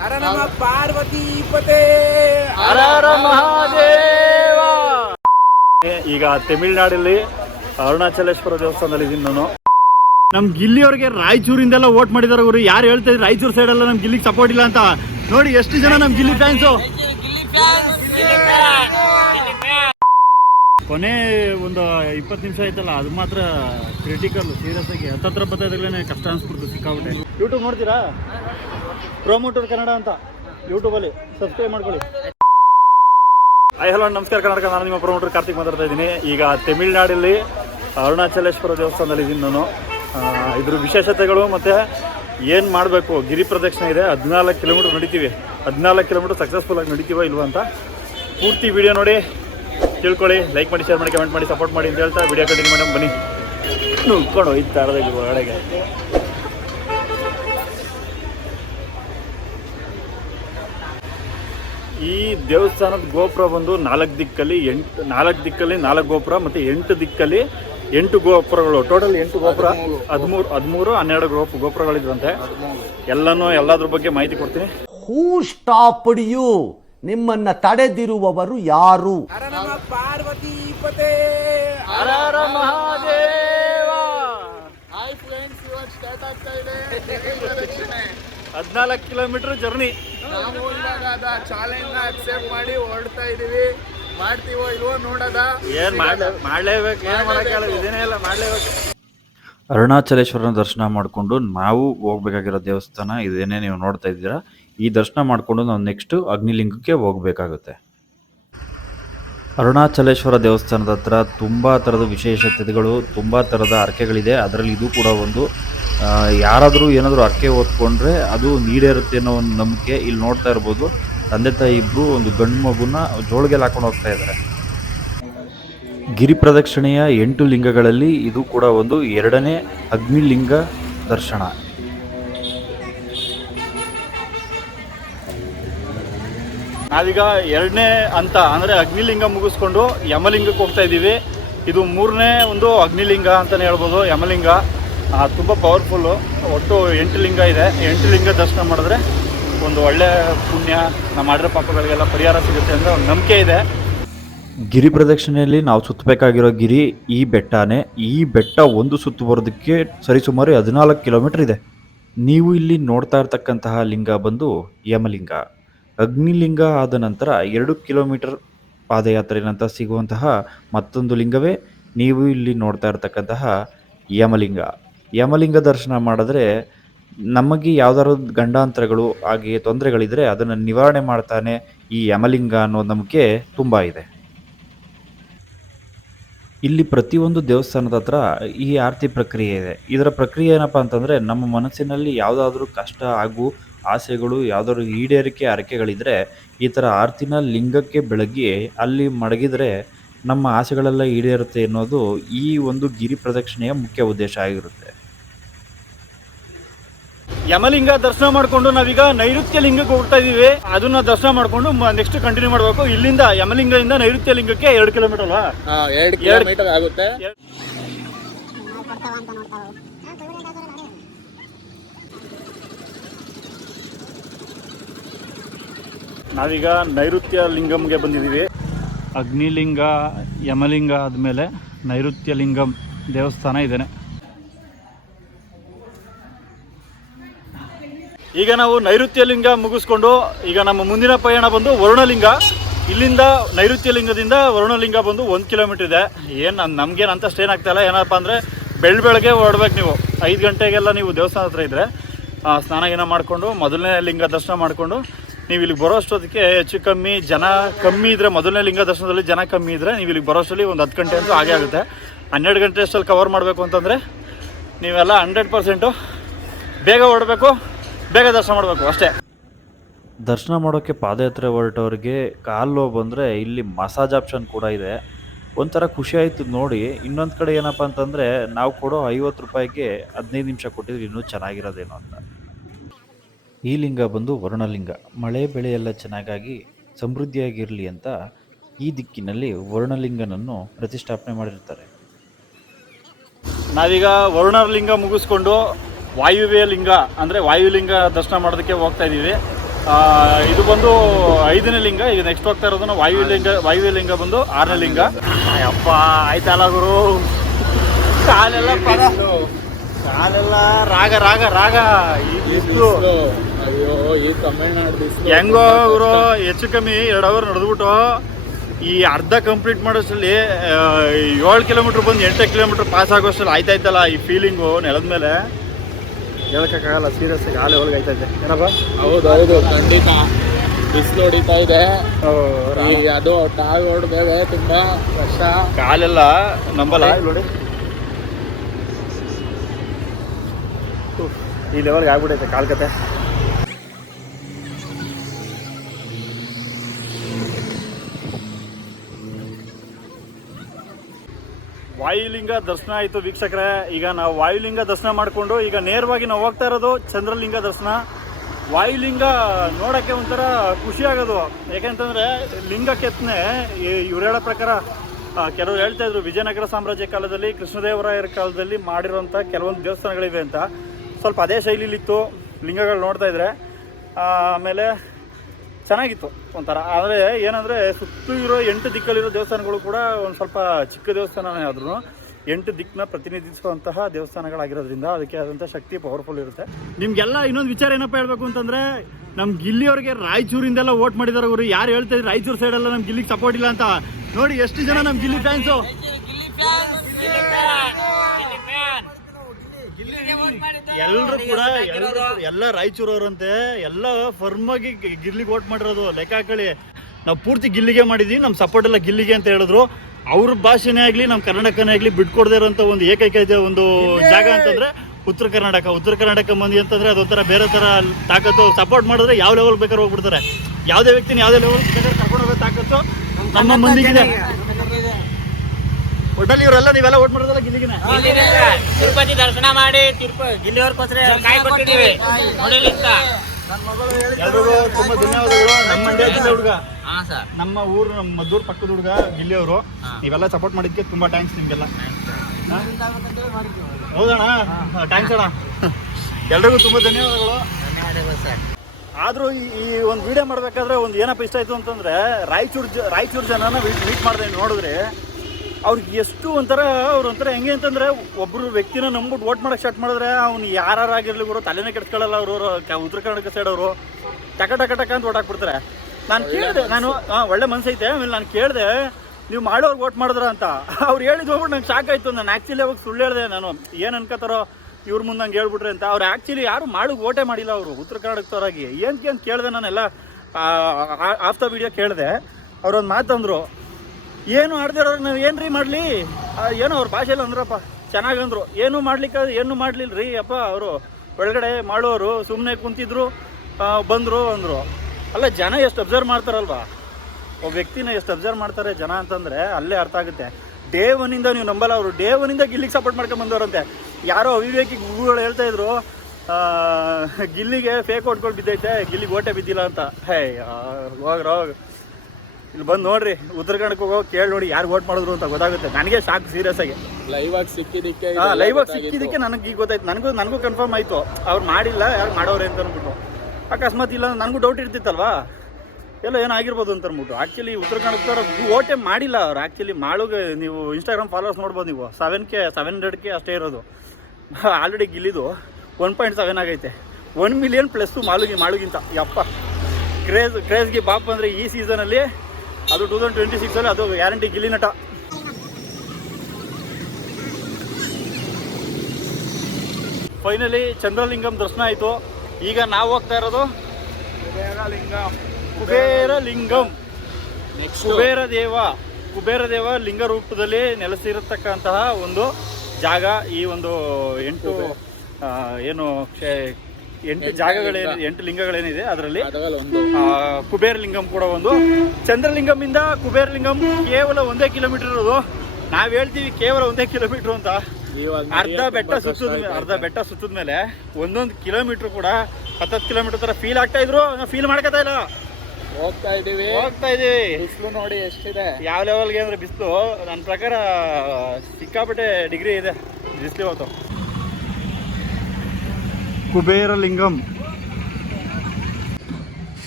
ಹರ ನಮ ಪಾರ್ವತಿ ಪತೆ. ಮಹಾದೇವ. ಈಗ ತಮಿಳ್ನಾಡಲ್ಲಿ ಅರುಣಾಚಲೇಶ್ವರ ದೇವಸ್ಥಾನದಲ್ಲಿ ಇದೀನಿ ನಾನು. ನಮ್ ಗಿಲ್ಲಿಯವ್ರಿಗೆ ರಾಯಚೂರಿಂದೆಲ್ಲ ವೋಟ್ ಮಾಡಿದಾರೆ ಅವರು ಯಾರು ಹೇಳ್ತಾ ಇದ್ರು ರಾಯಚೂರು ಸೈಡ್ ಎಲ್ಲ ನಮ್ ಗಿಲ್ಲಿಗೆ ಸಪೋರ್ಟ್ ಇಲ್ಲ ಅಂತ. ನೋಡಿ ಎಷ್ಟು ಜನ ನಮ್ ಗಿಲ್ಲಿ ಫ್ಯಾನ್ಸ್ ಕೊನೆ ಒಂದು ಇಪ್ಪತ್ತು ನಿಮಿಷ ಆಯ್ತಲ್ಲ ಅದು ಮಾತ್ರ ಕ್ರಿಟಿಕಲ್ ಸೀರಿಯಸ್ ಆಗಿ. ಹತ್ತತ್ರ ಬತ್ತದಾಗಲೇ ಕಷ್ಟ ಅನ್ಸ್ಬಿಡ್ತು ಸಿಕ್ಕಾಬಿಟ್ಟೆ ಯೂಟ್ಯೂಬ್ ನೋಡ್ತೀರಾ? ಪ್ರೊಮೋಟರ್ ಕನ್ನಡ ಅಂತ ಯೂಟ್ಯೂಬಲ್ಲಿ ಸಬ್ಸ್ಕ್ರೈಬ್ ಮಾಡ್ಕೊಳ್ಳಿ. ಐ ಹಲೋ ನಮಸ್ಕಾರ ಕರ್ನಾಟಕ. ನಾನು ನಿಮ್ಮ ಪ್ರಮೋಟರ್ ಕಾರ್ತಿಕ್ ಮಾತಾಡ್ತಾ ಇದ್ದೀನಿ. ಈಗ ತಮಿಳ್ನಾಡಲ್ಲಿ ಅರುಣಾಚಲೇಶ್ವರ ದೇವಸ್ಥಾನದಲ್ಲಿ ಇದ್ದೀನಿ ನಾನು. ಇದ್ರ ವಿಶೇಷತೆಗಳು ಮತ್ತು ಏನು ಮಾಡಬೇಕು? ಗಿರಿ ಪ್ರದಕ್ಷಿಣ ಇದೆ. ಹದಿನಾಲ್ಕು ಕಿಲೋಮೀಟ್ರ್ ನಡಿತೀವಿ. ಹದಿನಾಲ್ಕು ಕಿಲೋಮೀಟ್ರ್ ಸಕ್ಸಸ್ಫುಲ್ಲಾಗಿ ನಡಿತೀವೋ ಇಲ್ವಾ ಅಂತ ಪೂರ್ತಿ ವಿಡಿಯೋ ನೋಡಿ ತಿಳ್ಕೊಳ್ಳಿ. ಲೈಕ್ ಮಾಡಿ ಶೇರ್ ಮಾಡಿ ಕಮೆಂಟ್ ಮಾಡಿ ಸಪೋರ್ಟ್ ಮಾಡಿ ಅಂತ ಹೇಳ್ತಾ ವಿಡಿಯೋ ಕಂಟಿನ್ಯೂ ಮೇಡಮ್ ಬನ್ನಿ. ನುಗ್ಕೊಂಡು ಹೋಯ್ತಾ ಇರೋದು ಒಳಗಡೆ. ಈ ದೇವಸ್ಥಾನದ ಗೋಪುರ ಬಂದು ನಾಲ್ಕು ದಿಕ್ಕಲ್ಲಿ ಎಂಟು ನಾಲ್ಕು ದಿಕ್ಕಲ್ಲಿ ನಾಲ್ಕು ಗೋಪುರ ಮತ್ತು ಎಂಟು ದಿಕ್ಕಲ್ಲಿ ಎಂಟು ಗೋಪುರಗಳು. ಟೋಟಲ್ ಎಂಟು ಗೋಪುರ ಹದಿಮೂರು. ಹದಿಮೂರು ಹನ್ನೆರಡು ಗೋಪು ಗೋಪುರಗಳಿದ್ರಂತೆ. ಎಲ್ಲನೂ ಎಲ್ಲದ್ರ ಬಗ್ಗೆ ಮಾಹಿತಿ ಕೊಡ್ತೀನಿ. ಹೂ ಸ್ಟಾಪ್ ಯು ನಿಮ್ಮನ್ನ ತಡೆದಿರುವವರು ಯಾರು? ಪಾರ್ವತಿ ಹದಿನಾಲ್ಕು ಕಿಲೋಮೀಟರ್ ಜರ್ನಿ. ನಾವು ಇವಾಗ ಅದ ಚಾಲೆಂಜ್ನ ಅಕ್ಸೆಪ್ಟ್ ಮಾಡಿ ಹೊರಡ್ತಾ ಇದೀವಿ. ಮಾಡ್ತೀವೋ ಇಲ್ವೋ ನೋಡದ. ಏನ್ ಮಾಡ್ಲೇಬೇಕು ಏನ್ ಏನು ಇದೇನೇ ಇಲ್ಲ ಮಾಡ್ಲೇಬೇಕು. ಅರುಣಾಚಲೇಶ್ವರನ ದರ್ಶನ ಮಾಡಿಕೊಂಡು ನಾವು ಹೋಗ್ಬೇಕಾಗಿರೋ ದೇವಸ್ಥಾನ ಇದೇನೇ ನೀವು ನೋಡ್ತಾ ಇದ್ದೀರಾ ಈ ದರ್ಶನ ಮಾಡಿಕೊಂಡು ನಾವು ನೆಕ್ಸ್ಟ್ ಅಗ್ನಿಲಿಂಗಕ್ಕೆ ಹೋಗಬೇಕಾಗುತ್ತೆ. ಅರುಣಾಚಲೇಶ್ವರ ದೇವಸ್ಥಾನದ ಹತ್ರ ತುಂಬ ಥರದ ವಿಶೇಷತೆಗಳು, ತುಂಬ ಥರದ ಹರಕೆಗಳಿದೆ. ಅದರಲ್ಲಿ ಇದು ಕೂಡ ಒಂದು ಯಾರಾದರೂ ಏನಾದರೂ ಹರಕೆ ಓದ್ಕೊಂಡ್ರೆ ಅದು ನೀಡೇರುತ್ತೆ ಅನ್ನೋ ಒಂದು ನಂಬಿಕೆ ಇಲ್ಲಿ ನೋಡ್ತಾ ಇರ್ಬೋದು. ತಂದೆ ತಾಯಿ ಇಬ್ಬರು ಒಂದು ಗಂಡು ಮಗುನ ಜೋಳಿಗೆಲ್ಲಿ ಹಾಕೊಂಡು ಹೋಗ್ತಾ ಇದ್ದಾರೆ. ಗಿರಿ ಪ್ರದಕ್ಷಿಣೆಯ ಎಂಟು ಲಿಂಗಗಳಲ್ಲಿ ಇದು ಕೂಡ ಒಂದು ಎರಡನೇ ಅಗ್ನಿಲಿಂಗ ದರ್ಶನ. ನಾವೀಗ ಎರಡನೇ ಹಂತ, ಅಂದರೆ ಅಗ್ನಿಲಿಂಗ ಮುಗಿಸ್ಕೊಂಡು ಯಮಲಿಂಗಕ್ಕೆ ಹೋಗ್ತಾ ಇದ್ದೀವಿ. ಇದು ಮೂರನೇ ಒಂದು ಅಗ್ನಿಲಿಂಗ ಅಂತಲೇ ಹೇಳ್ಬೋದು, ಯಮಲಿಂಗ. ತುಂಬ ಪವರ್ಫುಲ್ಲು ಒಟ್ಟು ಎಂಟು ಲಿಂಗ ಇದೆ. ಎಂಟು ಲಿಂಗ ದರ್ಶನ ಮಾಡಿದ್ರೆ ಒಂದು ಒಳ್ಳೆ ಪುಣ್ಯ. ನಮ್ಮ ಮಾಡಿರೋ ಪಾಪಗಳಿಗೆಲ್ಲ ಪರಿಹಾರ ಸಿಗುತ್ತೆ ಅಂದರೆ ಒಂದು ನಂಬಿಕೆ ಇದೆ. ಗಿರಿ ಪ್ರದಕ್ಷಿಣೆಯಲ್ಲಿ ನಾವು ಸುತ್ತಬೇಕಾಗಿರೋ ಗಿರಿ ಈ ಬೆಟ್ಟನೇ. ಈ ಬೆಟ್ಟ ಒಂದು ಸುತ್ತು ಬರೋದಕ್ಕೆ ಸರಿಸುಮಾರು ಹದಿನಾಲ್ಕು ಕಿಲೋಮೀಟರ್ ಇದೆ. ನೀವು ಇಲ್ಲಿ ನೋಡ್ತಾ ಇರ್ತಕ್ಕಂತಹ ಲಿಂಗ ಬಂದು ಯಮಲಿಂಗ. ಅಗ್ನಿಲಿಂಗ ಆದ ನಂತರ ಎರಡು ಕಿಲೋಮೀಟರ್ ಪಾದಯಾತ್ರೆ ನಂತರ ಸಿಗುವಂತಹ ಮತ್ತೊಂದು ಲಿಂಗವೇ ನೀವು ಇಲ್ಲಿ ನೋಡ್ತಾ ಇರ್ತಕ್ಕಂತಹ ಯಮಲಿಂಗ. ಯಮಲಿಂಗ ದರ್ಶನ ಮಾಡಿದ್ರೆ ನಮಗೆ ಯಾವ್ದಾದ್ರು ಗಂಡಾಂತರಗಳು ಹಾಗೆಯೇ ತೊಂದರೆಗಳಿದ್ರೆ ಅದನ್ನು ನಿವಾರಣೆ ಮಾಡ್ತಾನೆ ಈ ಯಮಲಿಂಗ ಅನ್ನೋ ನಂಬಿಕೆ ತುಂಬ ಇದೆ. ಇಲ್ಲಿ ಪ್ರತಿಯೊಂದು ದೇವಸ್ಥಾನದ ಹತ್ರ ಈ ಆರತಿ ಪ್ರಕ್ರಿಯೆ ಇದೆ. ಇದರ ಪ್ರಕ್ರಿಯೆ ಏನಪ್ಪ ಅಂತಂದರೆ ನಮ್ಮ ಮನಸ್ಸಿನಲ್ಲಿ ಯಾವುದಾದ್ರೂ ಕಷ್ಟ ಹಾಗೂ ಆಸೆಗಳು ಯಾವ್ದಾದ್ರು ಈಡೇರಿಕೆ ಹರಕೆಗಳಿದ್ರೆ ಈ ಥರ ಆರತಿನ ಲಿಂಗಕ್ಕೆ ಬೆಳಗಿ ಅಲ್ಲಿ ಮಡಗಿದರೆ ನಮ್ಮ ಆಸೆಗಳೆಲ್ಲ ಈಡೇರುತ್ತೆ ಅನ್ನೋದು ಈ ಒಂದು ಗಿರಿ ಪ್ರದಕ್ಷಿಣೆಯ ಮುಖ್ಯ ಉದ್ದೇಶ ಆಗಿರುತ್ತೆ. ಯಮಲಿಂಗ ದರ್ಶನ ಮಾಡಿಕೊಂಡು ನಾವೀಗ ನೈಋತ್ಯ ಲಿಂಗಕ್ಕೆ ಹೋಗ್ತಾ ಇದೀವಿ ಅದನ್ನ ದರ್ಶನ ಮಾಡಿಕೊಂಡು ನೆಕ್ಸ್ಟ್ ಕಂಟಿನ್ಯೂ ಮಾಡಬೇಕು. ಇಲ್ಲಿಂದ ಯಮಲಿಂಗದಿಂದ ನೈಋತ್ಯ ಲಿಂಗಕ್ಕೆ ಎರಡು ಕಿಲೋಮೀಟರ್ ಅಲ್ವಾ? ಎರಡು ಕಿಲೋಮೀಟರ್ ಆಗುತ್ತೆ. ನಾವೀಗ ನೈಋತ್ಯ ಲಿಂಗಮ್ಗೆ ಬಂದಿದ್ದೀವಿ. ಅಗ್ನಿಲಿಂಗ ಯಮಲಿಂಗ ಆದಮೇಲೆ ನೈಋತ್ಯ ಲಿಂಗಂ ದೇವಸ್ಥಾನ ಇದೇನೆ. ಈಗ ನಾವು ನೈಋತ್ಯ ಲಿಂಗ ಮುಗಿಸ್ಕೊಂಡು ಈಗ ನಮ್ಮ ಮುಂದಿನ ಪಯಣ ಬಂದು ವರುಣಲಿಂಗ. ಇಲ್ಲಿಂದ ನೈಋತ್ಯ ಲಿಂಗದಿಂದ ವರುಣಲಿಂಗ ಬಂದು ಒಂದು ಕಿಲೋಮೀಟರ್ ಇದೆ. ಏನು ನಮಗೇನು ಅಂತ ಸ್ಟೇನ್ ಆಗ್ತಾ ಇಲ್ಲ. ಏನಪ್ಪ ಅಂದರೆ ಬೆಳ್ ಬೆಳಗ್ಗೆ ಹೊರಡ್ಬೇಕು ನೀವು. ಐದು ಗಂಟೆಗೆಲ್ಲ ನೀವು ದೇವಸ್ಥಾನ ಹತ್ರ ಇದ್ದರೆ ಸ್ನಾನ ಏನೋ ಮಾಡಿಕೊಂಡು ಮೊದಲನೇ ಲಿಂಗ ದರ್ಶನ ಮಾಡಿಕೊಂಡು ನೀವು ಇಲ್ಲಿಗೆ ಬರೋ ಅಷ್ಟೊತ್ತಿಗೆ ಹೆಚ್ಚು ಕಮ್ಮಿ ಜನ ಕಮ್ಮಿ ಇದ್ದರೆ ಮೊದಲನೇ ಲಿಂಗ ದರ್ಶನದಲ್ಲಿ ಜನ ಕಮ್ಮಿ ಇದ್ದರೆ ನೀವು ಇಲ್ಲಿಗೆ ಬರೋಷ್ಟರಲ್ಲಿ ಒಂದು ಹತ್ತು ಗಂಟೆ ಅಂತೂ ಹಾಗೆ ಆಗುತ್ತೆ. ಹನ್ನೆರಡು ಗಂಟೆ ಅಷ್ಟಲ್ಲಿ ಕವರ್ ಮಾಡಬೇಕು ಅಂತಂದರೆ ನೀವೆಲ್ಲ ಹಂಡ್ರೆಡ್ ಪರ್ಸೆಂಟು ಬೇಗ ಹೊರಡಬೇಕು, ಬೇಗ ದರ್ಶನ ಮಾಡಬೇಕು ಅಷ್ಟೇ. ದರ್ಶನ ಮಾಡೋಕ್ಕೆ ಪಾದಯಾತ್ರೆ ಹೊರಟವ್ರಿಗೆ ಕಾಲು ನೋವು ಬಂದರೆ ಇಲ್ಲಿ ಮಸಾಜ್ ಆಪ್ಷನ್ ಕೂಡ ಇದೆ. ಒಂಥರ ಖುಷಿ ಆಯಿತು ನೋಡಿ. ಇನ್ನೊಂದು ಕಡೆ ಏನಪ್ಪ ಅಂತಂದರೆ ನಾವು ಕೊಡೋ ಐವತ್ತು ರೂಪಾಯಿಗೆ ಹದಿನೈದು ನಿಮಿಷ ಕೊಟ್ಟಿದ್ರೆ ಇನ್ನೂ ಚೆನ್ನಾಗಿರೋದೇನೋ ಅಂತ. ಈ ಲಿಂಗ ಬಂದು ವರುಣಲಿಂಗ. ಮಳೆ ಬೆಳೆ ಎಲ್ಲ ಚೆನ್ನಾಗಾಗಿ ಸಮೃದ್ಧಿಯಾಗಿರಲಿ ಅಂತ ಈ ದಿಕ್ಕಿನಲ್ಲಿ ವರುಣಲಿಂಗನನ್ನು ಪ್ರತಿಷ್ಠಾಪನೆ ಮಾಡಿರ್ತಾರೆ. ನಾವೀಗ ವರುಣಲಿಂಗ ಮುಗಿಸ್ಕೊಂಡು ವಾಯುವ್ಯ ಲಿಂಗ ಅಂದರೆ ವಾಯುಲಿಂಗ ದರ್ಶನ ಮಾಡೋದಕ್ಕೆ ಹೋಗ್ತಾ ಇದ್ದೀವಿ. ಆ, ಇದು ಬಂದು ಐದನೇ ಲಿಂಗ ಈಗ ನೆಕ್ಸ್ಟ್ ಹೋಗ್ತಾ ಇರೋದನ್ನ ವಾಯುಲಿಂಗ ಲಿಂಗ ಬಂದು ಆರನೇ ಲಿಂಗ. ಅಪ್ಪ ಆಯ್ತಲ್ಲ ಗುರು. ಕಾಲೆಲ್ಲ ಕಾಲೆಲ್ಲ ರಾಗ ರಾಗ ರಾಗ. ಈ ಬಿಸ್ಲು. ಅಯ್ಯೋ ಈ ತಮಿಳ್ನಾಡು ಬಿಸಿಲು. ಹೆಂಗೋ ಗುರು ಹೆಚ್ಚು ಕಮ್ಮಿ ಎರಡು ಅವರ್ ನಡೆದ್ಬಿಟ್ಟು ಈ ಅರ್ಧ ಕಂಪ್ಲೀಟ್ ಮಾಡೋಷ್ಟರಲ್ಲಿ ಏಳು ಕಿಲೋಮೀಟ್ರ್ ಬಂದು ಎಂಟು ಕಿಲೋಮೀಟ್ರ್ ಪಾಸ್ ಆಗೋಷ್ಟರಲ್ಲಿ ಆಯ್ತಾಯ್ತಲ್ಲ ಈ ಫೀಲಿಂಗು ನೆಲದ ಮೇಲೆ. ಹೇಳಕ್ಕಾಗಲ್ಲ ಸೀರಿಯಸ್ ಆಗಿ ಹಾಲೆ ಒಳಗೆ ಆಯ್ತೈತೆ ಏನಪ್ಪ? ಹೌದು ಖಂಡಿತ. ಬಿಸಿಲು ಹೊಡಿತಾ ಇದೆ. ಈ ಅದು ಟಾಗ್ ಹೊಡ್ದೇವೆ ತುಂಬ ಕಷ್ಟ. ಕಾಲೆಲ್ಲ ನಂಬಲ್ಲ. ನೋಡಿ. ಈ ಲೆವೆಲ್ಗೆ ಆಗ್ಬಿಟ್ಟೈತೆ ಕಾಲ್ಕತೆ. ವಾಯುಲಿಂಗ ದರ್ಶನ ಆಯಿತು ವೀಕ್ಷಕರೇ. ಈಗ ನಾವು ವಾಯುಲಿಂಗ ದರ್ಶನ ಮಾಡಿಕೊಂಡು ಈಗ ನೇರವಾಗಿ ನಾವು ಹೋಗ್ತಾ ಇರೋದು ಚಂದ್ರಲಿಂಗ ದರ್ಶನ. ವಾಯುಲಿಂಗ ನೋಡೋಕ್ಕೆ ಒಂಥರ ಖುಷಿ ಆಗೋದು. ಯಾಕೆಂತಂದರೆ ಲಿಂಗ ಕೆತ್ತನೆ ಇವ್ರು ಹೇಳೋ ಪ್ರಕಾರ ಕೆಲವರು ಹೇಳ್ತಾ ಇದ್ರು ವಿಜಯನಗರ ಸಾಮ್ರಾಜ್ಯ ಕಾಲದಲ್ಲಿ, ಕೃಷ್ಣದೇವರಾಯರ ಕಾಲದಲ್ಲಿ ಮಾಡಿರುವಂಥ ಕೆಲವೊಂದು ದೇವಸ್ಥಾನಗಳಿವೆ ಅಂತ. ಸ್ವಲ್ಪ ಅದೇ ಶೈಲಿಲಿತ್ತು, ಲಿಂಗಗಳು ನೋಡ್ತಾ ಇದ್ರೆ. ಆಮೇಲೆ ಚೆನ್ನಾಗಿತ್ತು ಒಂಥರ. ಆದರೆ ಏನಂದರೆ ಸುತ್ತಲೂ ಇರೋ ಎಂಟು ದಿಕ್ಕಲ್ಲಿರೋ ದೇವಸ್ಥಾನಗಳು ಕೂಡ ಒಂದು ಸ್ವಲ್ಪ ಚಿಕ್ಕ ದೇವಸ್ಥಾನವೇ ಆದ್ರೂ ಎಂಟು ದಿಕ್ಕನ್ನ ಪ್ರತಿನಿಧಿಸುವಂತಹ ದೇವಸ್ಥಾನಗಳಾಗಿರೋದ್ರಿಂದ ಅದಕ್ಕೆ ಆದಂಥ ಶಕ್ತಿ ಪವರ್ಫುಲ್ ಇರುತ್ತೆ. ನಿಮಗೆಲ್ಲ ಇನ್ನೊಂದು ವಿಚಾರ ಏನಪ್ಪ ಹೇಳಬೇಕು ಅಂತಂದರೆ ನಮ್ಮ ಗಿಲ್ಲಿಯವ್ರಿಗೆ ರಾಯಚೂರಿಂದೆಲ್ಲ ವೋಟ್ ಮಾಡಿದಾರೆ ಅವರು. ಯಾರು ಹೇಳ್ತಾ ಇದ್ರು ರಾಯಚೂರು ಸೈಡೆಲ್ಲ ನಮ್ಮ ಗಿಲ್ಲಿಗೆ ಸಪೋರ್ಟ್ ಇಲ್ಲ ಅಂತ. ನೋಡಿ, ಎಷ್ಟು ಜನ ನಮ್ಮ ಗಿಲ್ಲಿ ಫ್ಯಾನ್ಸು ಎಲ್ಲರೂ ಕೂಡ ಎಲ್ಲ ಎಲ್ಲ ರಾಯಚೂರವ್ರಂತೆ ಎಲ್ಲ ಫರ್ಮ್ ಆಗಿ ಗಿಲ್ಲಿಗೆ ವೋಟ್ ಮಾಡಿರೋದು. ಲೆಕ್ಕ ಹಾಕೊಳ್ಳಿ ನಾವು ಪೂರ್ತಿ ಗಿಲ್ಲಿಗೆ ಮಾಡಿದ್ವಿ ನಮ್ಮ ಸಪೋರ್ಟ್ ಎಲ್ಲ ಗಿಲ್ಲಿಗೆ ಅಂತ ಹೇಳಿದ್ರು. ಅವ್ರ ಭಾಷೆನೇ ಆಗಲಿ ನಮ್ಮ ಕರ್ನಾಟಕನೇ ಆಗಲಿ ಬಿಟ್ಕೊಡ್ದೇ ಇರೋಂಥ ಒಂದು ಏಕೈಕ ಇದೆ ಒಂದು ಜಾಗ ಅಂತಂದ್ರೆ ಉತ್ತರ ಕರ್ನಾಟಕ. ಉತ್ತರ ಕರ್ನಾಟಕ ಮಂದಿ ಅಂತಂದ್ರೆ ಅದೊಂಥರ ಬೇರೆ ಥರ ತಾಕತ್ತು. ಸಪೋರ್ಟ್ ಮಾಡಿದ್ರೆ ಯಾವ ಲೆವೆಲ್ ಬೇಕಾದ್ರೆ ಹೋಗ್ಬಿಡ್ತಾರೆ. ಯಾವುದೇ ವ್ಯಕ್ತಿನ ಯಾವುದೇ ಲೆವೆಲ್ ಬೇಕಾದ್ರೆ ಕರ್ಕೊಂಡು ಹೋಗೋ ತಾಕತ್ತು ನಮ್ಮ ಮಂದಿಗಿದೆ. ಒಟ್ಟಲ್ಲಿ ಇವರೆಲ್ಲ ನೀವೆಲ್ಲ ವೋಟ್ ಮಾಡೋದಲ್ಲ ಗಿಲ್ಲಿಗಿನ? ತಿರುಪತಿ ದರ್ಶನ ಮಾಡಿ ತಿರುಪ ಗಿಲ್ಲಿಯವ್ರಿಗೋಸ್ಕರ ಕಾಯಿ ಕೊಟ್ಟಿದ್ದೀವಿ. ನೋಡಿಲಿಂತ ಎಲ್ರಿಗೂ ತುಂಬಾ ಧನ್ಯವಾದಗಳು. ನಮ್ಮ ಮಂಡ್ಯ ಜಿಲ್ಲೆ ಹುಡುಗ. ಹಾ ಸರ್. ನಮ್ಮ ಊರು ನಮ್ಮ ಮದ್ದೂರ್ ಪಕ್ಕದ ಹುಡುಗ ಗಿಲ್ಲಿಯವರು. ನೀವೆಲ್ಲ ಸಪೋರ್ಟ್ ಮಾಡಿದ್ಕೆ ತುಂಬಾ ಥ್ಯಾಂಕ್ಸ್ ನಿಮ್ಗೆಲ್ಲ. ಹಾ? ಹೌದಣ್ಣ? ಥ್ಯಾಂಕ್ಸ್ ಅಣ್ಣ. ಎಲ್ರಿಗೂ ತುಂಬಾ ಧನ್ಯವಾದಗಳು. ಧನ್ಯವಾದಗಳು ಸರ್ ಆದ್ರೂ ಈ- ಈ ಒಂದು ವಿಡಿಯೋ ಮಾಡ್ಬೇಕಾದ್ರೆ ಒಂದು ಏನಪ್ಪ ಇಷ್ಟ ಆಯ್ತು ಅಂತಂದ್ರೆ ರಾಯಚೂರು ಜ ರಾಯಚೂರು ಜನನ ಮೀಟ್ ಮಾಡಿದೆ ನೋಡಿದ್ರೆ ಅವ್ರಿಗೆ ಎಷ್ಟು ಒಂಥರ ಅವ್ರು ಒಂಥರ ಹೆಂಗೆ ಅಂತಂದ್ರೆ ಒಬ್ರು ವ್ಯಕ್ತಿನ ನಂಬಿಟ್ಟು ವೋಟ್ ಮಾಡಕ್ಕೆ ಸ್ಟಾರ್ಟ್ ಮಾಡಿದ್ರೆ ಅವ್ನು ಯಾರಾಗಿರ್ಲಿ ಗುರು ತಲೆನೇ ಕೆಡ್ಸ್ಕೊಳ್ಳಲ್ಲ ಅವರು ಉತ್ತರ ಕರ್ನಾಟಕ ಸೈಡ್ ಅವರು. ಟಕ ಟಕ ಟಕ ಅಂತ ಓಟ್ ಹಾಕ್ಬಿಡ್ತಾರೆ. ನಾನು ಕೇಳಿದೆ ನಾನು ಹಾಂ ಒಳ್ಳೆ ಮನ್ಸೈತೆ ಆಮೇಲೆ ನಾನು ಕೇಳಿದೆ ನೀವು ಮಾಡೋರು ವೋಟ್ ಮಾಡಿದ್ರ ಅಂತ. ಅವ್ರು ಹೇಳಿದ್ ಹೋಗ್ಬಿಟ್ಟು ನಂಗೆ ಶಾಕ್ ಆಯ್ತು. ನಾನು ಆ್ಯಕ್ಚುಲಿ ಅವಾಗ ಸುಳ್ಳು ಹೇಳಿದೆ ನಾನು ಏನು ಅನ್ಕೋತಾರೋ ಇವ್ರ ಮುಂದೆ ಹಂಗೆ ಹೇಳ್ಬಿಟ್ರೆ ಅಂತ. ಅವ್ರು ಆ್ಯಕ್ಚುಲಿ ಯಾರು ಮಾಡೋಕೆ ಓಟೇ ಮಾಡಿಲ್ಲ ಅವರು ಉತ್ತರ ಕರ್ನಾಟಕದವರಾಗಿ. ಏನಕ್ಕೆ ಅಂತ ಕೇಳಿದೆ ನಾನೆಲ್ಲ ಆಫ್ ದ ವಿಡಿಯೋ ಕೇಳಿದೆ. ಅವ್ರೊಂದು ಮಾತಂದ್ರು ಏನು ಆಡ್ದಿರೋರು ನಾವು ಏನು ಮಾಡಲಿ? ಏನೋ ಅವ್ರ ಭಾಷೆಯಲ್ಲಿ ಅಂದ್ರಪ್ಪ, ಚೆನ್ನಾಗಿ ಅಂದ್ರು. ಏನು ಮಾಡ್ಲಿಕ್ಕೆ ಏನು ಮಾಡಲಿಲ್ಲ ರೀ ಅಪ್ಪ ಅವರು ಒಳಗಡೆ ಮಾಡೋರು ಸುಮ್ಮನೆ ಕುಂತಿದ್ರು ಬಂದರು ಅಂದರು. ಅಲ್ಲ, ಜನ ಎಷ್ಟು ಅಬ್ಸರ್ವ್ ಮಾಡ್ತಾರಲ್ವಾ? ಒಬ್ಬ ವ್ಯಕ್ತಿನ ಎಷ್ಟು ಅಬ್ಸರ್ವ್ ಮಾಡ್ತಾರೆ ಜನ ಅಂತಂದ್ರೆ ಅಲ್ಲೇ ಅರ್ಥ ಆಗುತ್ತೆ. ಡೇ ನೀವು ನಂಬಲ್ಲ, ಅವರು ದೇವನಿಂದ ಗಿಲ್ಲಿಗೆ ಸಪೋರ್ಟ್ ಮಾಡ್ಕೊಂಡ್ ಬಂದವರಂತೆ. ಯಾರೋ ಅವಿವೇಕಿ ಗುರುಗಳು ಹೇಳ್ತಾ ಇದ್ರು ಗಿಲ್ಲಿಗೆ ಫೇಕ್ ಓಟ್ಗಳು ಬಿದ್ದೈತೆ ಗಿಲ್ಲಿಗೆ ಓಟೆ ಬಿದ್ದಿಲ್ಲ ಅಂತ. ಹೇ ಹೋಗ್ರ ಹೋಗ್ ಇಲ್ಲಿ ಬಂದು ನೋಡ್ರಿ ಉತ್ತರ ಕನ್ನಡಕ್ಕೆ ಹೋಗೋ ಕೇಳಿ ನೋಡಿ ಯಾರು ಓಟ್ ಮಾಡಿದ್ರು ಅಂತ ಗೊತ್ತಾಗುತ್ತೆ. ನನಗೆ ಶಾಕ್ ಸೀರಿಯಸ್ ಆಗಿ. ಲೈವ್ ಆಗಿ ಸಿಕ್ಕಿದಕ್ಕೆ ಹಾಂ ಲೈವ್ ಆಗಿ ಸಿಕ್ಕಿದ್ದಕ್ಕೆ ನನಗೆ ಈಗ ಗೊತ್ತಾಯ್ತು. ನನಗೂ ನನಗೂ ಕನ್ಫರ್ಮ್ ಆಯ್ತು. ಅವ್ರು ಮಾಡಿಲ್ಲ ಯಾರು ಮಾಡೋರೆ ಅಂತ ಅಂದ್ಬಿಟ್ಟು. ಅಕಸ್ಮಾತ್ ಇಲ್ಲ ನನಗೂ ಡೌಟ್ ಇರ್ತಿತ್ತಲ್ವಾ? ಎಲ್ಲ ಏನಾಗಿರ್ಬೋದು ಅಂತ ಅಂದ್ಬಿಟ್ಟು. ಆ್ಯಕ್ಚುಲಿ ಉತ್ತರ ಕನ್ನಡದವ್ರು ಓಟೆ ಮಾಡಿಲ್ಲ ಅವ್ರು. ಆ್ಯಕ್ಚುಲಿ ಮಾಡೋಗೆ ನೀವು ಇನ್ಸ್ಟಾಗ್ರಾಮ್ ಫಾಲೋವರ್ಸ್ ನೋಡ್ಬೋದು ನೀವು. Seven K seven hundred K ಅಷ್ಟೇ ಇರೋದು. ಆಲ್ರೆಡಿ ಗಿಲ್ಲಿದು. ಒನ್ ಪಾಯಿಂಟ್ ಸೆವೆನ್ ಆಗೈತೆ. ಒನ್ ಮಿಲಿಯನ್ ಪ್ಲಸ್ಸು ಮಾಲುಗಿ ಮಾಳುಗಿಂತ. ಯಪ್ಪ. ಕ್ರೇಜ್ ಕ್ರೇಜ್ಗೆ ಬಾಪ್ ಅಂದರೆ ಈ ಸೀಸನಲ್ಲಿ ಅದು ಟೂ ತೌಸಂಡ್ ಟ್ವೆಂಟಿ ಸಿಕ್ಸಲ್ಲಿ ಅದು ಗ್ಯಾರಂಟಿ ಗಿಲ್ಲಿ ನಟ. ಫೈನಲಿ ಚಂದ್ರಲಿಂಗಂ ದರ್ಶನ ಆಯಿತು. ಈಗ ನಾವು ಹೋಗ್ತಾ ಇರೋದು ಕುಬೇರ ಲಿಂಗಂ ಕುಬೇರ ದೇವ ಕುಬೇರ ದೇವ ಲಿಂಗ ರೂಪದಲ್ಲಿ ನೆಲೆಸಿರತಕ್ಕಂತಹ ಒಂದು ಜಾಗ ಈ ಒಂದು ಎಂಟು ಏನು ಕ್ಷೇ- ಎಂಟು ಜಾಗಗಳೇನು ಎಂಟು ಲಿಂಗಗಳೇನಿದೆ ಅದರಲ್ಲಿ. ಕುಬೇರ್ ಒಂದು. ಆ, ಕುಬೇರ ಲಿಂಗಂ ಕೂಡ ಒಂದು. ಚಂದ್ರಲಿಂಗಂನಿಂದ ಕುಬೇರ ಲಿಂಗಂ ಕೇವಲ ಒಂದೇ ಕಿಲೋಮೀಟರ್ ಇರೋದು. ನಾವ್ ಹೇಳ್ತೀವಿ ಕೇವಲ ಒಂದೇ ಕಿಲೋಮೀಟರ್ ಅಂತ. ಅರ್ಧ ಬೆಟ್ಟ ಸುತ್ತದ ಅರ್ಧ ಬೆಟ್ಟ ಸುತ್ತದ ಮೇಲೆ ಒಂದೊಂದು ಕಿಲೋಮೀಟರ್ ಕೂಡ ಹತ್ತತ್ತು ಕಿಲೋಮೀಟರ್ ತರ ಫೀಲ್ ಆಗ್ತಾ ಇದ್ರು. ಫೀಲ್ ಮಾಡ್ಕೋತಾ ಇಲ್ಲ. ಹೋಗ್ತಾ ಇದೀವಿ ಹೋಗ್ತಾ ಇದೀವಿ ಬಿಸಿಲು ನೋಡಿ ಎಷ್ಟಿದೆ. ಯಾವ ಲೆವೆಲ್ಗೆ ಅಂದ್ರೆ ಬಿಸಿಲು? ನನ್ನ ಪ್ರಕಾರ ಸಿಕ್ಕಾಪಟ್ಟೆ ಡಿಗ್ರಿ ಇದೆ ಬಿಸಿಲು ಇವತ್ತು. ಕುಬೇರ ಕುಬೇರಲಿಂಗೇಶ್ವರ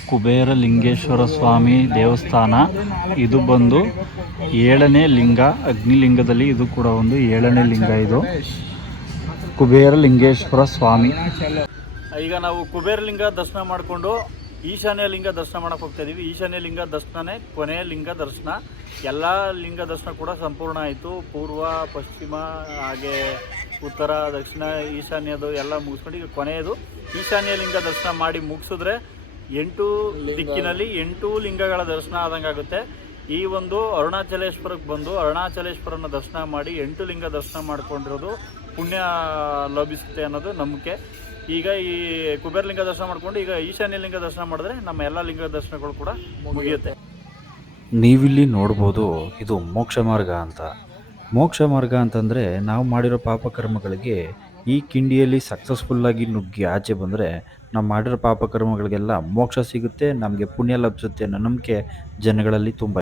ಕುಬೇರ ಲಿಂಗೇಶ್ವರ ಸ್ವಾಮಿ ದೇವಸ್ಥಾನ. ಇದು ಬಂದು ಏಳನೇ ಲಿಂಗ ಅಗ್ನಿಲಿಂಗದಲ್ಲಿ ಇದು ಕೂಡ ಒಂದು ಏಳನೇ ಲಿಂಗ ಇದು. ಕುಬೇರ ಲಿಂಗೇಶ್ವರ ಸ್ವಾಮಿ. ಈಗ ನಾವು ಕುಬೇರಲಿಂಗ ದರ್ಶನ ಮಾಡಿಕೊಂಡು ಈಶಾನ್ಯ ಲಿಂಗ ದರ್ಶನ ಮಾಡಕ್ಕೆ ಹೋಗ್ತಾ ಇದೀವಿ. ಈಶಾನ್ಯ ಲಿಂಗ ದರ್ಶನನೇ ಕೊನೆಯ ಲಿಂಗ ದರ್ಶನ. ಎಲ್ಲ ಲಿಂಗ ದರ್ಶನ ಕೂಡ ಸಂಪೂರ್ಣ ಆಯಿತು. ಪೂರ್ವ ಪಶ್ಚಿಮ ಹಾಗೆ ಉತ್ತರ ದಕ್ಷಿಣ ಈಶಾನ್ಯದು ಎಲ್ಲ ಮುಗಿಸ್ಕೊಂಡು ಈಗ ಕೊನೆಯದು. ಈಶಾನ್ಯ ಲಿಂಗ ದರ್ಶನ ಮಾಡಿ ಮುಗಿಸಿದ್ರೆ ಎಂಟು ದಿಕ್ಕಿನಲ್ಲಿ ಎಂಟು ಲಿಂಗಗಳ ದರ್ಶನ ಆದಂಗೆ ಆಗುತ್ತೆ. ಈ ಒಂದು ಅರುಣಾಚಲೇಶ್ವರಕ್ಕೆ ಬಂದು ಅರುಣಾಚಲೇಶ್ವರನ ದರ್ಶನ ಮಾಡಿ ಎಂಟು ಲಿಂಗ ದರ್ಶನ ಮಾಡ್ಕೊಂಡಿರೋದು ಪುಣ್ಯ ಲಭಿಸುತ್ತೆ ಅನ್ನೋದು ನಂಬಿಕೆ. ಈಗ ಈ ಕುಬೇರ ಲಿಂಗ ದರ್ಶನ ಮಾಡ್ಕೊಂಡು ಈಗ ಈಶಾನ್ಯ ಲಿಂಗ ದರ್ಶನ ಮಾಡಿದ್ರೆ ನಮ್ಮ ಎಲ್ಲ ಲಿಂಗ ದರ್ಶನಗಳು ಕೂಡ ಮುಗಿಯುತ್ತೆ. ನೀವಿಲ್ಲಿ ನೋಡ್ಬೋದು ಇದು ಮೋಕ್ಷ ಮಾರ್ಗ ಅಂತ. ಮೋಕ್ಷ ಮಾರ್ಗ ಅಂತಂದರೆ ನಾವು ಮಾಡಿರೋ ಪಾಪಕರ್ಮಗಳಿಗೆ ಈ ಕಿಂಡಿಯಲ್ಲಿ ಸಕ್ಸಸ್ಫುಲ್ಲಾಗಿ ನುಗ್ಗಿ ಆಚೆ ಬಂದರೆ ನಾವು ಮಾಡಿರೋ ಪಾಪಕರ್ಮಗಳಿಗೆಲ್ಲ ಮೋಕ್ಷ ಸಿಗುತ್ತೆ ನಮಗೆ ಪುಣ್ಯ ಲಭಿಸುತ್ತೆ ಅನ್ನೋ ನಂಬಿಕೆ ಜನಗಳಲ್ಲಿ ತುಂಬ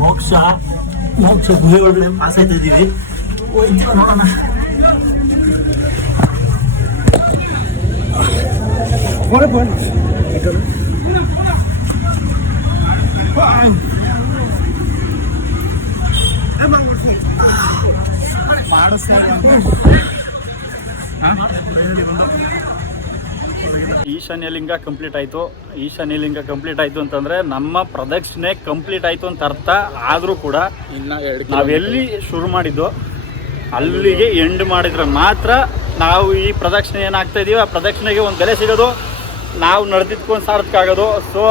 ಮೋಕ್ಷ ಮೋಕ್ಷ ಗುಹೆಗಳು ಆಸೆ ಪಾಸ್ ಆಯ್ತಾ ಇದ್ದೀವಿ. ನೋಡೋಣ. ಈಶಾನ್ಯ ಲಿಂಗ ಕಂಪ್ಲೀಟ್ ಆಯಿತು. ಈಶಾನ್ಯಲಿಂಗ ಕಂಪ್ಲೀಟ್ ಆಯಿತು ಅಂತಂದರೆ ನಮ್ಮ ಪ್ರದಕ್ಷಿಣೆ ಕಂಪ್ಲೀಟ್ ಆಯಿತು ಅಂತ ಅರ್ಥ ಆದರೂ ಕೂಡ ನಾವೆಲ್ಲಿ ಶುರು ಮಾಡಿದ್ದು ಅಲ್ಲಿಗೆ ಎಂಡ್ ಮಾಡಿದ್ರೆ ಮಾತ್ರ ನಾವು ಈ ಪ್ರದಕ್ಷಿಣೆ ಏನಾಗ್ತಾ ಇದೀವಿ, ಆ ಪ್ರದಕ್ಷಿಣೆಗೆ ಒಂದು ಬೆಲೆ ಸಿಗೋದು. ನಾವು ನಡೆದಿದ್ಕೊಂಡು ಸಾರ್ಥಕ್ಕಾಗೋದು ಸೊ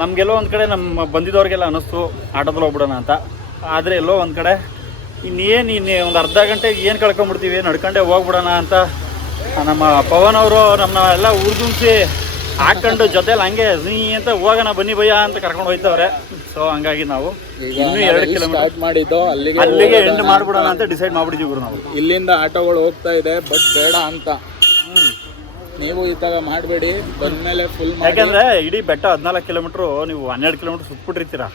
ನಮಗೆಲ್ಲೋ ಒಂದು ಕಡೆ ನಮ್ಮ ಬಂದಿದ್ದವ್ರಿಗೆಲ್ಲ ಅನ್ನಿಸ್ತು ಆಟೋದಲ್ಲಿ ಹೋಗ್ಬಿಡೋಣ ಅಂತ. ಆದರೆ ಎಲ್ಲೋ ಒಂದು ಕಡೆ ಇನ್ನೇನು ಇನ್ನೇ ಒಂದು ಅರ್ಧ ಗಂಟೆ ಏನು ಕಳ್ಕೊಂಬಿಡ್ತೀವಿ ನಡ್ಕೊಂಡೇ ಹೋಗ್ಬಿಡೋಣ ಅಂತ ನಮ್ಮ ಪವನ್ ಅವರು, ನಮ್ಮ ಎಲ್ಲ ಉರ್ದುಂಬಿಸಿ ಹಾಕೊಂಡು ಜೊತೆಲಿ ಹಂಗೆ ನೀ ಅಂತ ಹೋಗೋಣ ಬನ್ನಿ ಭಯ್ಯ ಅಂತ ಕರ್ಕೊಂಡು ಹೋಯ್ತವ್ರೆ. ಸೊ ಹಂಗಾಗಿ ನಾವು ಇನ್ನೂ ಎರಡು ಕಿಲೋಮೀಟರ್ ಮಾಡಿದ್ದು ಅಲ್ಲಿಗೆ ಅಲ್ಲಿಗೆ ಎಂಡ್. ಮಾಡ್ಬಿಡೋಣ ಅಂತ ಡಿಸೈಡ್ ಮಾಡ್ಬಿಟ್ಟಿದ್ದೀವಿ ಗುರು ನಾವು. ಇಲ್ಲಿಂದ ಆಟೋಗಳು ಹೋಗ್ತಾ ಇದೆ ಬಟ್ ಬೇಡ ಅಂತ. ನೀವು ಈ ತರ ಮಾಡಬೇಡಿ ಬಂದ್ಮೇಲೆ ಫುಲ್ ಯಾಕಂದ್ರೆ ಇಡೀ ಬೆಟ್ಟ ಹದಿನಾಲ್ಕು ಕಿಲೋಮೀಟರ್ ನೀವು ಹನ್ನೆರಡು ಕಿಲೋಮೀಟರ್ ಸುತ್ಬಿಟ್ಟಿರ್ತೀರಾ.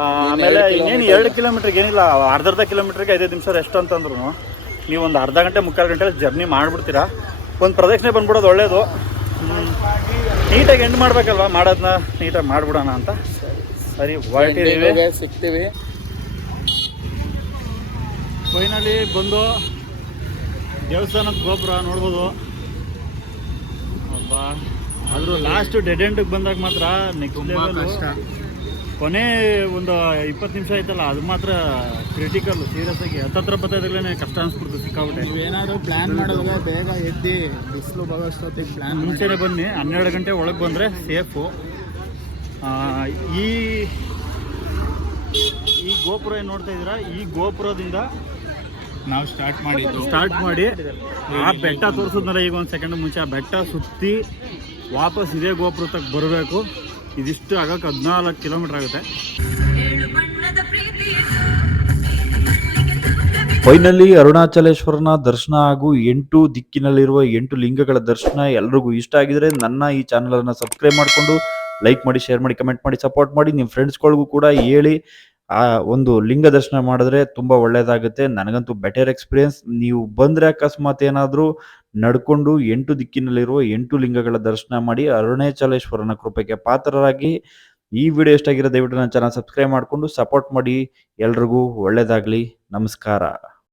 ಆಮೇಲೆ ಇನ್ನೇನು ಎರಡು ಕಿಲೋಮೀಟ್ರಿಗೆ ಏನಿಲ್ಲ ಅರ್ಧ ಅರ್ಧ ಕಿಲೋಮೀಟ್ರಿಗೆ ಐದೈದು ನಿಮಿಷ ರೆಸ್ಟ್ ಅಂತಂದ್ರು. ನೀವು ಒಂದು ಅರ್ಧ ಗಂಟೆ ಮುಕ್ಕಾಲು ಗಂಟೆ ಜರ್ನಿ ಮಾಡಿಬಿಡ್ತೀರಾ. ಒಂದು ಪ್ರದಕ್ಷಿಣೆ ಬಂದ್ಬಿಡೋದು ಒಳ್ಳೇದು. ನೀಟಾಗಿ ಎಂಡ್ ಮಾಡ್ಬೇಕಲ್ವಾ? ಮಾಡೋದನ್ನ ನೀಟಾಗಿ ಮಾಡ್ಬಿಡೋಣ ಅಂತ. ಸರಿ ಹೊರಟಿದ್ದೀವಿ ಸಿಗ್ತೀವಿ ಫೈನಲಿ ಬಂದು ದೇವಸ್ಥಾನದ ಗೋಪುರ ನೋಡ್ಬೋದು. ಅಬ್ಬಾ. ಆದರೂ ಲಾಸ್ಟ್ ಡೆಡ್ ಎಂಡಿಗೆ ಬಂದಾಗ ಮಾತ್ರ ನೆಕ್ಸ್ಟ್ ಲೆವೆಲ್ ಕೊನೆ ಒಂದು ಇಪ್ಪತ್ತು ನಿಮಿಷ ಆಯ್ತಲ್ಲ ಅದು ಮಾತ್ರ ಕ್ರಿಟಿಕಲ್ ಸೀರಿಯಸ್ ಆಗಿ. ಹತ್ತತ್ರ ಬತ್ತೈದಾಗಲೇ ಕಷ್ಟ ಅನ್ಸ್ಬಿಡ್ತು ಸಿಕ್ಕಾಬಿಟ್ಟೆ ಏನಾದ್ರು ಪ್ಲಾನ್ ಮಾಡಿದ್ರೆ ಬೇಗ ಎದ್ದಿ ಬಿಸಿಲು ಬರೋಷ್ಟೊತ್ತಿಗೆ ಪ್ಲಾನ್ ಮುಂಚೆನೆ ಬನ್ನಿ ಹನ್ನೆರಡು ಗಂಟೆ ಒಳಗೆ ಬಂದರೆ ಸೇಫು ಈ ಈ ಗೋಪುರ ಏನು ನೋಡ್ತಾ ಇದ್ದೀರಾ? ಈ ಗೋಪುರದಿಂದ ನಾವು ಸ್ಟಾರ್ಟ್ ಮಾಡಿ ಸ್ಟಾರ್ಟ್ ಮಾಡಿ. ಆ ಬೆಟ್ಟ ತೋರಿಸಿದ್ನಲ್ಲ ಈಗ ಒಂದು ಸೆಕೆಂಡ್ ಮುಂಚೆ ಆ ಬೆಟ್ಟ ಸುತ್ತಿ ವಾಪಸ್ ಇದೇ ಗೋಪುರ ತಕ್ಕ ಬರಬೇಕು. ಇದಿಷ್ಟು ಆಗಕ್ಕೆ ಹದಿನಾಲ್ಕು ಕಿಲೋಮೀಟರ್ ಆಗುತ್ತೆ. ಫೈನಲಿ ಅರುಣಾಚಲೇಶ್ವರನ ದರ್ಶನ ಹಾಗೂ ಎಂಟು ದಿಕ್ಕಿನಲ್ಲಿರುವ ಎಂಟು ಲಿಂಗಗಳ ದರ್ಶನ ಎಲ್ರಿಗೂ ಇಷ್ಟ ಆಗಿದ್ರೆ ನನ್ನ ಈ ಚಾನಲನ್ನು ಸಬ್ಸ್ಕ್ರೈಬ್ ಮಾಡಿಕೊಂಡು ಲೈಕ್ ಮಾಡಿ ಶೇರ್ ಮಾಡಿ ಕಮೆಂಟ್ ಮಾಡಿ ಸಪೋರ್ಟ್ ಮಾಡಿ. ನಿಮ್ಮ ಫ್ರೆಂಡ್ಸ್ಗಳಿಗೂ ಕೂಡ ಹೇಳಿ. ಆ ಒಂದು ಲಿಂಗ ದರ್ಶನ ಮಾಡಿದ್ರೆ ತುಂಬ ಒಳ್ಳೆಯದಾಗುತ್ತೆ ನನಗಂತೂ ಬೆಟರ್ ಎಕ್ಸ್ಪೀರಿಯನ್ಸ್ ನೀವು ಬಂದರೆ ಅಕಸ್ಮಾತ್ ಏನಾದರೂ ನಡ್ಕೊಂಡು ಎಂಟು ದಿಕ್ಕಿನಲ್ಲಿರುವ ಎಂಟು ಲಿಂಗಗಳ ದರ್ಶನ ಮಾಡಿ ಅರುಣಾಚಲೇಶ್ವರನ ಕೃಪೆಗೆ ಪಾತ್ರರಾಗಿ ಈ ವಿಡಿಯೋ ಎಷ್ಟಾಗಿರೋ ದಯವಿಟ್ಟು ನನ್ನ ಚಾನಲ್ ಸಬ್ಸ್ಕ್ರೈಬ್ ಮಾಡಿಕೊಂಡು ಸಪೋರ್ಟ್ ಮಾಡಿ ಎಲ್ರಿಗೂ ಒಳ್ಳೆಯದಾಗಲಿ ನಮಸ್ಕಾರ.